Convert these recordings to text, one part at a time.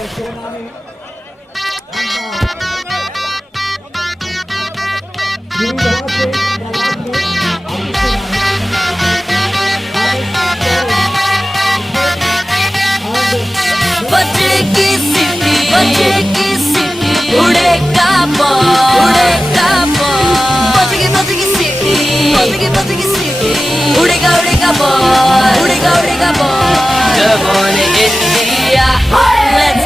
उड़ेगा ball बजगी city उड़ेगा ball Come on India let's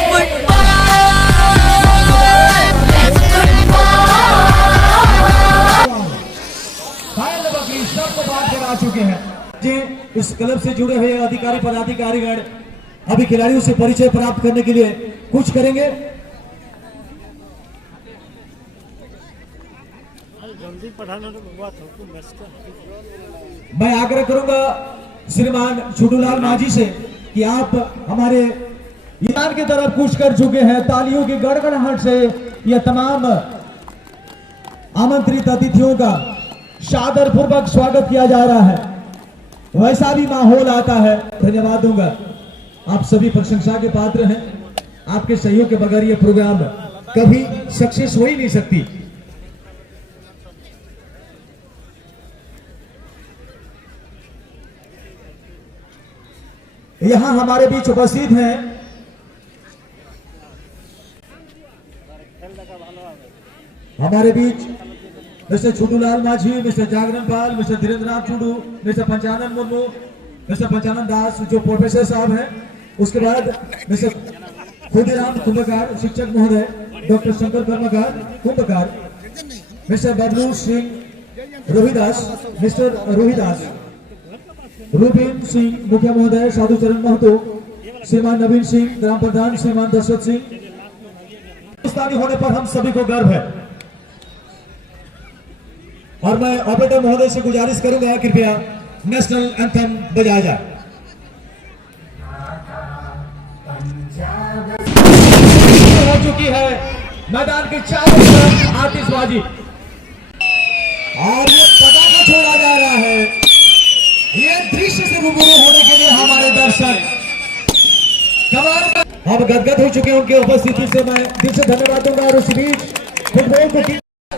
आ चुके हैं जी। इस क्लब से जुड़े हुए अधिकारी पदाधिकारीगण अभी खिलाड़ियों से परिचय प्राप्त करने के लिए कुछ करेंगे। मैं आग्रह करूंगा श्रीमान छोटूलाल माझी से कि आप हमारे ईरान की तरफ कूच कर चुके हैं। तालियों की गड़गड़ाहट से यह तमाम आमंत्रित अतिथियों का सादर पूर्वक स्वागत किया जा रहा है। वैसा भी माहौल आता है। धन्यवाद दूंगा। आप सभी प्रशंसा के पात्र हैं। आपके सहयोग के बगैर यह प्रोग्राम कभी सक्सेस हो ही नहीं सकती। यहां हमारे बीच उपस्थित हैं हमारे बीच मिस्टर छोटूलाल माझी, मिस्टर जागरण पाल, मिस्टर धीरेन्द्र नाथ टुडू, मिस्टर पंचानन मुर्मू, मिस्टर पंचानन दास जो प्रोफेसर साहब हैं। उसके बाद मिस्टर खुदीराम कुंभकार शिक्षक महोदय, डॉक्टर शंकर कर्मकार कुंभकार, मिस्टर बबलू सिंह रोहिदास, मिस्टर रोहिदास, रूपेन सिंह मुखिया महोदय, साधु चरण महतो, श्रीमान नवीन सिंह ग्राम प्रधान, श्रीमान दशरथ सिंह। हिंदुस्तानी होने पर हम सभी को गर्व है और मैं ऑपरेटर महोदय से गुजारिश करूंगा कृपया नेशनल एंथम बजाया जाए। हो चुकी है मैदान के चारों तरफ आतिशबाजी और ये पटाखा छोड़ा जा रहा है। ये दृश्य से रूबरू होने के लिए हमारे दर्शक अब गदगद हो चुके हैं। उनकी उपस्थिति से मैं दिल से धन्यवाद दूंगा और उस बीच फुटबॉल को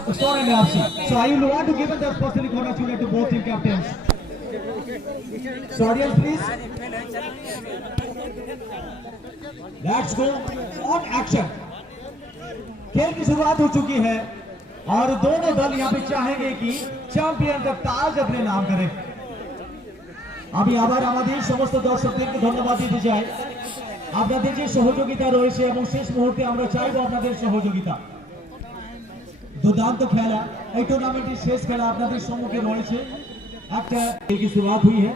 Sorry, Napsi. So I will want to give the personally congratulate to both team captains. So audience, please. Let's go on action. खेल की शुरुआत हो चुकी है और दोनों दल यहाँ पे चाहेंगे कि चैंपियन का ताज अपने नाम करें। अभी आभार আমাদের সমস্ত দর্শকদেরকে ধন্যবাদ দিতে চাই। আপনাদের যে সহযোগিতা রয়েছে এবং শেষ মুহূর্তে আমরা চাইবো আপনাদের সহযোগিতা। দুর্দান্ত খেলা এই টুর্নামেন্টের শেষ খেলা আপনাদের সম্মুখে রয়েছে। একটা খেল की शुरुआत हुई है।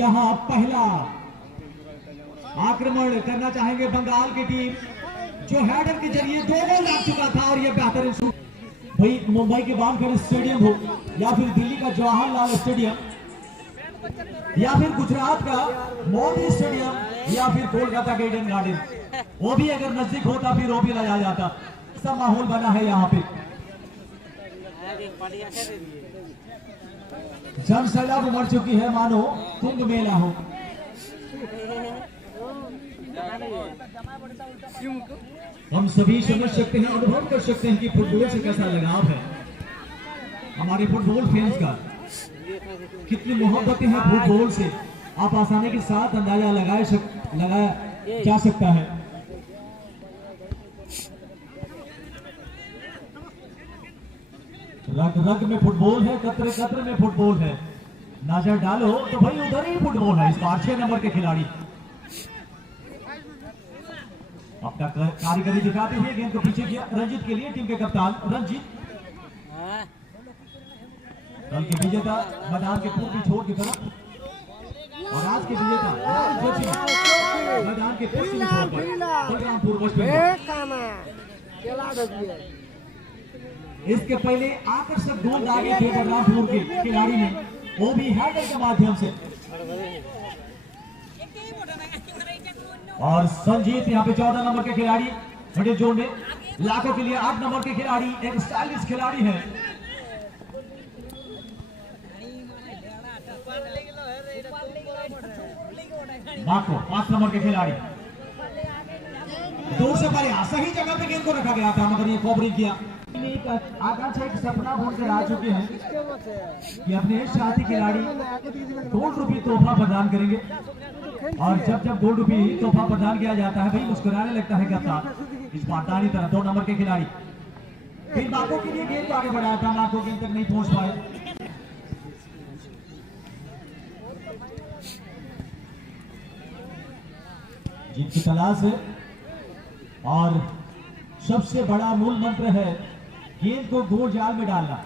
यहाँ पहला आक्रमण करना चाहेंगे बंगाल की टीम जो हेडर के जरिए 2 गोल लगा चुका था और ये बेहतरीन शूट। भाई मुंबई के वानखेड़े स्टेडियम हो या फिर दिल्ली का जवाहरलाल स्टेडियम या फिर गुजरात का मोदी स्टेडियम या फिर कोलकाता के ईडन गार्डन, वो भी अगर नजदीक होता फिर वो भी लाया जाता। ऐसा माहौल बना है यहाँ पे। जन सैलाब उमड़ चुकी है मानो कुंभ मेला हो। हम सभी समझ सकते हैं, अनुभव कर सकते हैं कि फुटबॉल से कैसा लगाव है हमारे फुटबॉल फैंस का, कितनी मोहब्बतें हैं फुटबॉल से। आप आसानी के साथ अंदाजा लगाया जा सकता है। रग रग में फुटबॉल है, कतरे कतरे में फुटबॉल है। नजर डालो तो भाई उधर ही फुटबॉल है। इस बार 6 नंबर के खिलाड़ी अपना कारीगरी दिखाते हुए गेंद को पीछे किया। रंजीत के लिए टीम के कप्तान रंजीत, दल के विजेता मैदान के पूर्वी छोर की तरफ और आज के विजेता मैदान के पश्चिमी छोर पर बलरामपुर वेस्ट बंगाल। इसके पहले आकर्षक गोल दागे थे बलरामपुर के खिलाड़ी ने, वो भी हेडर के माध्यम से। और संजीत यहाँ पे 14 नंबर के खिलाड़ी मिडिल जोन में, लाखों के लिए 8 नंबर के खिलाड़ी, एक स्टाइलिश खिलाड़ी है। लाखों 5 नंबर के खिलाड़ी दूर से प्रयास सही जगह पे गेंद को रखा गया था मगर ये कवरिंग किया। आकांक्षा एक सपना भूलकर आ चुके हैं कि अपने साथी खिलाड़ी ₹2 तोहफा प्रदान करेंगे और जब जब ₹2 तोहफा प्रदान किया जाता है भाई मुस्कुराने लगता है कप्तान। इस बार दाहिनी तरफ 2 नंबर के खिलाड़ी फिर माको के लिए गेंद को आगे बढ़ाया था, माको गेंद तक नहीं पहुंच पाए। जीत की तलाश है और सबसे बड़ा मूल मंत्र है गेंद को गोल जाल में डालना।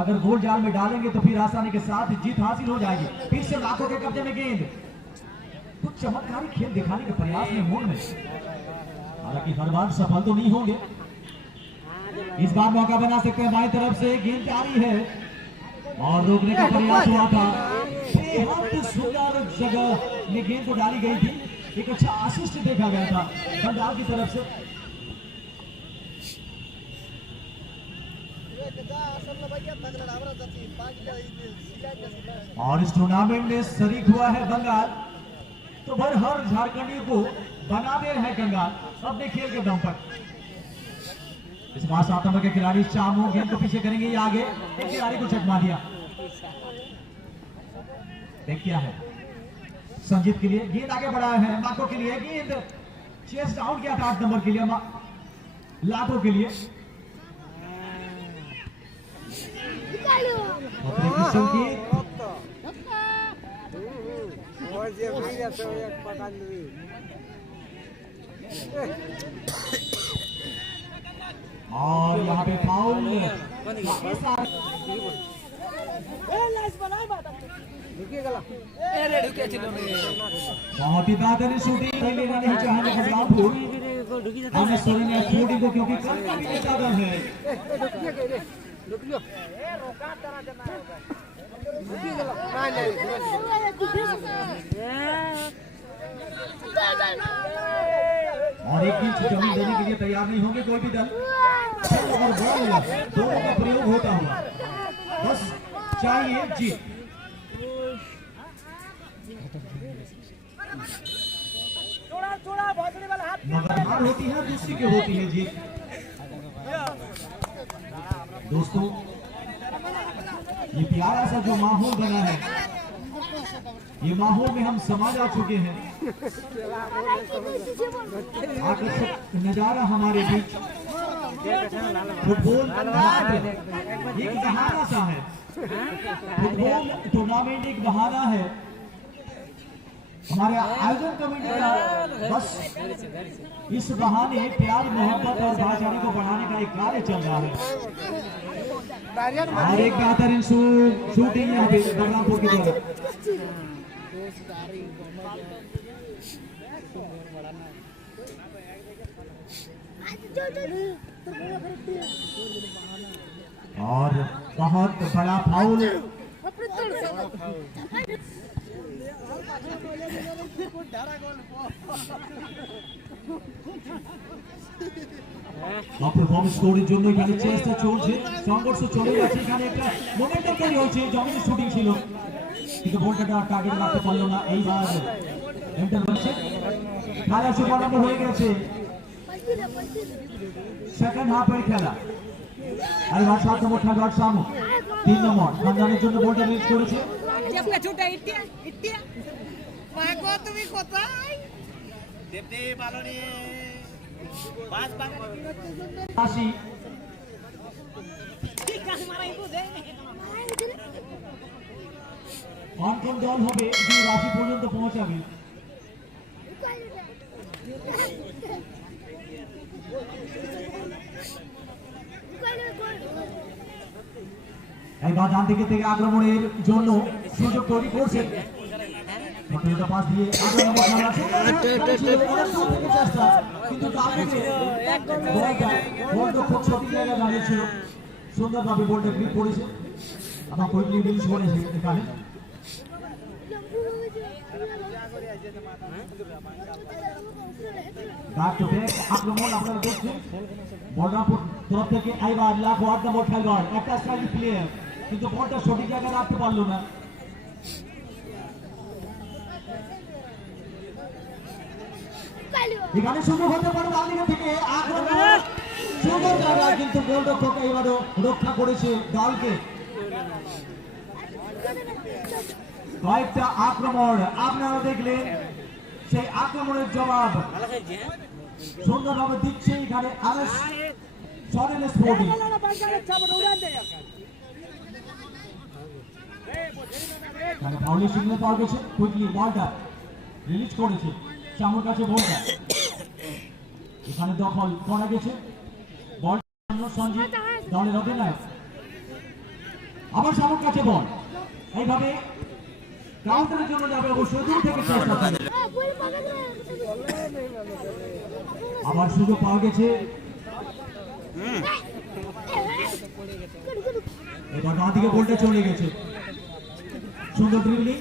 अगर गोल जाल में डालेंगे तो फिर आसानी के साथ जीत हासिल हो जाएगी। फिर से लाखों के कब्जे में गेंद, कुछ चमत्कारी खेल दिखाने के प्रयास में मूड में, हालांकि हर बार सफल तो नहीं होंगे। इस बार मौका बना सकते हैं। बाएं तरफ से गेंद जारी है और रोकने का प्रयास हुआ था। बेहद सुंदर जगह में गेंद को डाली गई थी। एक अच्छा असिस्ट देखा गया था बंगाल की तरफ से। और इस टूर्नामेंट में शरीक हुआ है बंगाल, तो भर हर झारखंडी को बना दे रहे हैं कंगाल अपने खेल के दम पर। इस बार 7 नंबर के खिलाड़ी चामू गेंद को पीछे करेंगे, ये आगे एक खिलाड़ी को चकमा दिया। देख क्या है संजीत के लिए गेंद आगे बढ़ाया है, माको के लिए गेंद चेस डाउन किया था 8 नंबर के लिए, लाखों के लिए संजीत। और यहाँ पे फाउल बहुत ही बेहतरीन शूटिंग लेना नहीं चाहेंगे बदलामपुर ने शूटिंग को, क्योंकि कल का भी ज्यादा है। और एक इंच जमीन देने के लिए तैयार नहीं होंगे कोई भी दल। और बॉल दोनों का प्रयोग होता हुआ बस चाहिए जीत। मगर हार होती है दूसरी की होती है जीत। दोस्तों ये प्यारा सा जो माहौल बना है, ये माहौल में हम समा जा चुके हैं। आकर्षक नजारा हमारे बीच, फुटबॉल एक बहाना सा है। फुटबॉल टूर्नामेंट एक बहाना है हमारे आयोजन कमेटी का। बस इस बहाने प्यार मोहब्बत और भाईचारे को बढ़ाने का एक कार्य चल रहा है। और एक बेहतरीन शूटिंग यहाँ पे बलरामपुर की तरफ। और बहुत बड़ा फाउल। পারফরম্যান্স করার জন্য এখানে চেষ্টা চলছে, সংঘর্ষ চলে যাচ্ছে, এখানে একটা মোমেন্টাম তৈরি হয়েছে, জমিনে শুটিং ছিল কিন্তু বলটা টার্গেট রাখতে পারলো না। এইবার ইন্টারভেনশন, খেলা শুভারম্ভ হয়ে গেছে, সেকেন্ড হাফের খেলা। আর এবার 7 নম্বর খেলোয়াড় সামু 3 নম্বর খানদানের জন্য বলটা রিলিজ করেছে। তুমি কোথায় দেবদে ভালো রে বাস আসি কোন দল হবে যে রাশি পর্যন্ত পৌঁছাবে। এইবার ডান দিকে থেকে আক্রমণের জন্য সুযোগ তৈরি করছে। পাস দিয়ে বলটা খুব সঠিক জায়গায় দাঁড়িয়েছিল, সুন্দরভাবে বলটা ক্লিক করেছে, আমার কুইকলি রিলিজ করেছে এখানে। আক্রমণ আপনারা দেখছেন বলরামপুর তরফ থেকে। এইবার লাখ 8 নম্বর খেলোয়াড়, একটা স্টাইলিশ প্লেয়ার, কিন্তু বলটা সঠিক জায়গায় রাখতে পারলো না। এখানে সুযোগ হতে পারে ডান দিকে থেকে আক্রমণ সুন্দর জায়গা কিন্তু গোলরক্ষক এবারও রক্ষা করেছে দলকে কয়েকটা আক্রমণ আপনারা দেখলেন সেই আক্রমণের জবাব সুন্দরভাবে দিচ্ছে এখানে আরএস সরেল স্পোর্টিং ফাউলের সিগন্যাল পাওয়া গেছে কুইকলি বলটা রিলিজ করেছে চামুর কাছে বলটা এখানে দখল করা গেছে বল সঞ্জিত দলের অধিনায়ক আবার চামুর কাছে বল এইভাবে কাউন্টারের জন্য যাবে অবশ্যই দূর থেকে চেষ্টা করবে আবার সুযোগ পাওয়া গেছে এবার বাঁ দিকে বলটা চলে গেছে সুন্দর ড্রিবলিং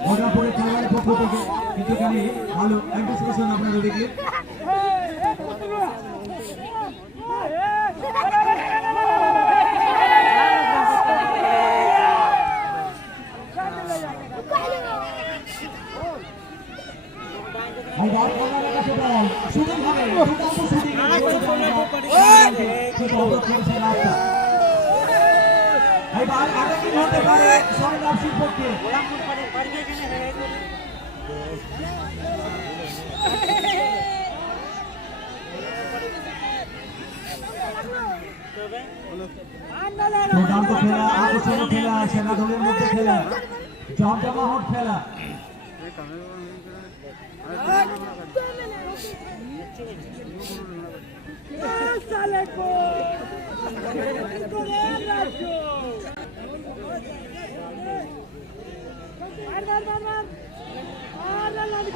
অর্ডার পরে খেলোয়াড়ের পক্ষ থেকে কিন্তু এখানে ভালো অ্যান্টিসিপেশন আপনারা দেখলেন এবার অ্যাটাকিং হতে পারে সরলাপসির পক্ষে দুর্দান্ত খেলা আকর্ষণীয় খেলা সেনা দলের মধ্যে খেলা জমজমাহট খেলা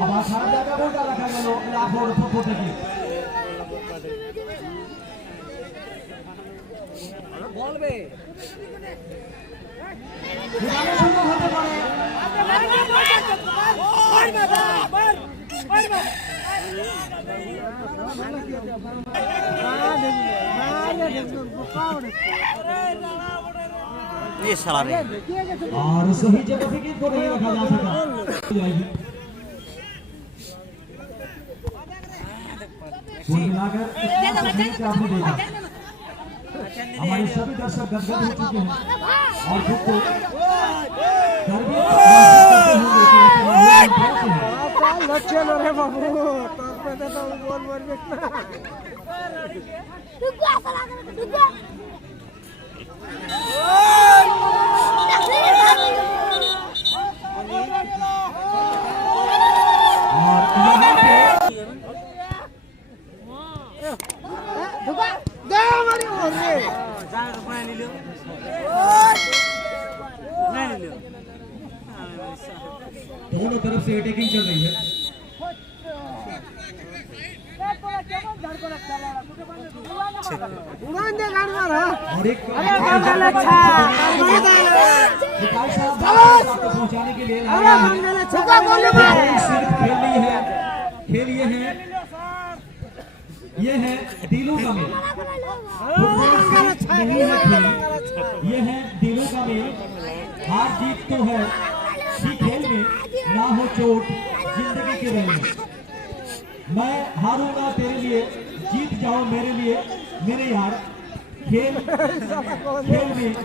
আবার সারা জায়গা বলটা রাখা গেল লাভর পক্ষ থেকে বলবে সুন্দর হতে পারে और सही जगह पे किक को नहीं रखा जा सका कुल मिलाकर आपने देखा हमारे सभी दर्शक गदगद हो चुके हैं और खुद को दोनों तरफ से अटैकिंग चल रही है और एक पहुंचाने के लिए खेल ये है दिलों का मेल ये है दिलों का मेल हार जीत तो है कि खेल में ना हो चोट जिंदगी के रेल में मैं हारूंगा तेरे लिए जीत जाओ मेरे लिए मेरे यार खेल में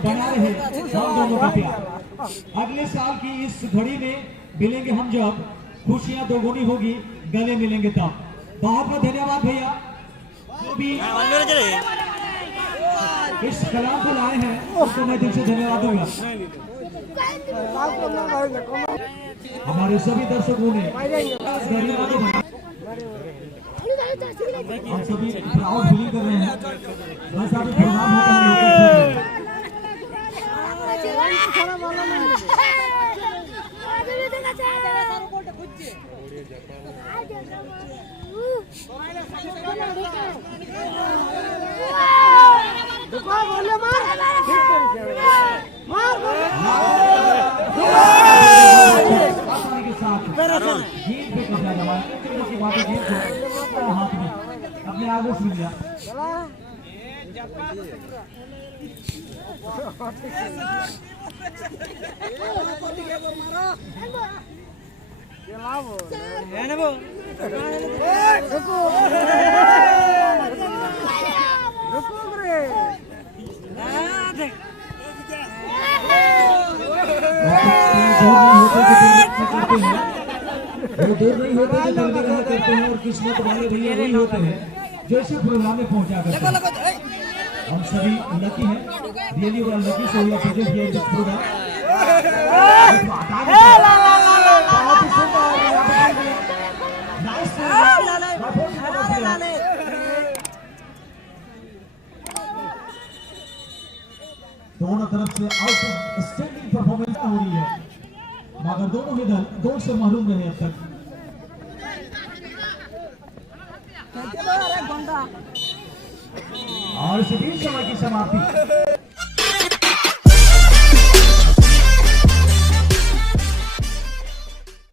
बना रहे हम दोनों का प्यार अगले साल की इस घड़ी में मिलेंगे हम जब खुशियां दोगुनी होगी गले मिलेंगे तब बहुत बहुत धन्यवाद भैया जो भी इस कलाम को लाए हैं उसको मैं दिल से धन्यवाद दूंगा हमारे सभी दर्शकों ने हम सभी प्राउड फीलिंग कर रहे हैं बस अभी प्रोग्राम होता के साथ जीत पे कब्जा जमाया की बातें जीत हाथ में अपने आगोश मिल गया लाभ वो दूर नहीं होते जो जल्दी रहा करते हैं और किस्मत वाले भैया वही होते हैं जो इसी प्रोग्राम में पहुंचा करते हैं। हम सभी लकी हैं, really we are lucky so we are present here in this programme. बहुत ही सुंदर नाइस दोनों तरफ से आउटस्टैंडिंग परफॉर्मेंस हो रही है, मगर दोनों ही दल गोल से महरूम रहे अब तक। और इसी बीच समय की समाप्ति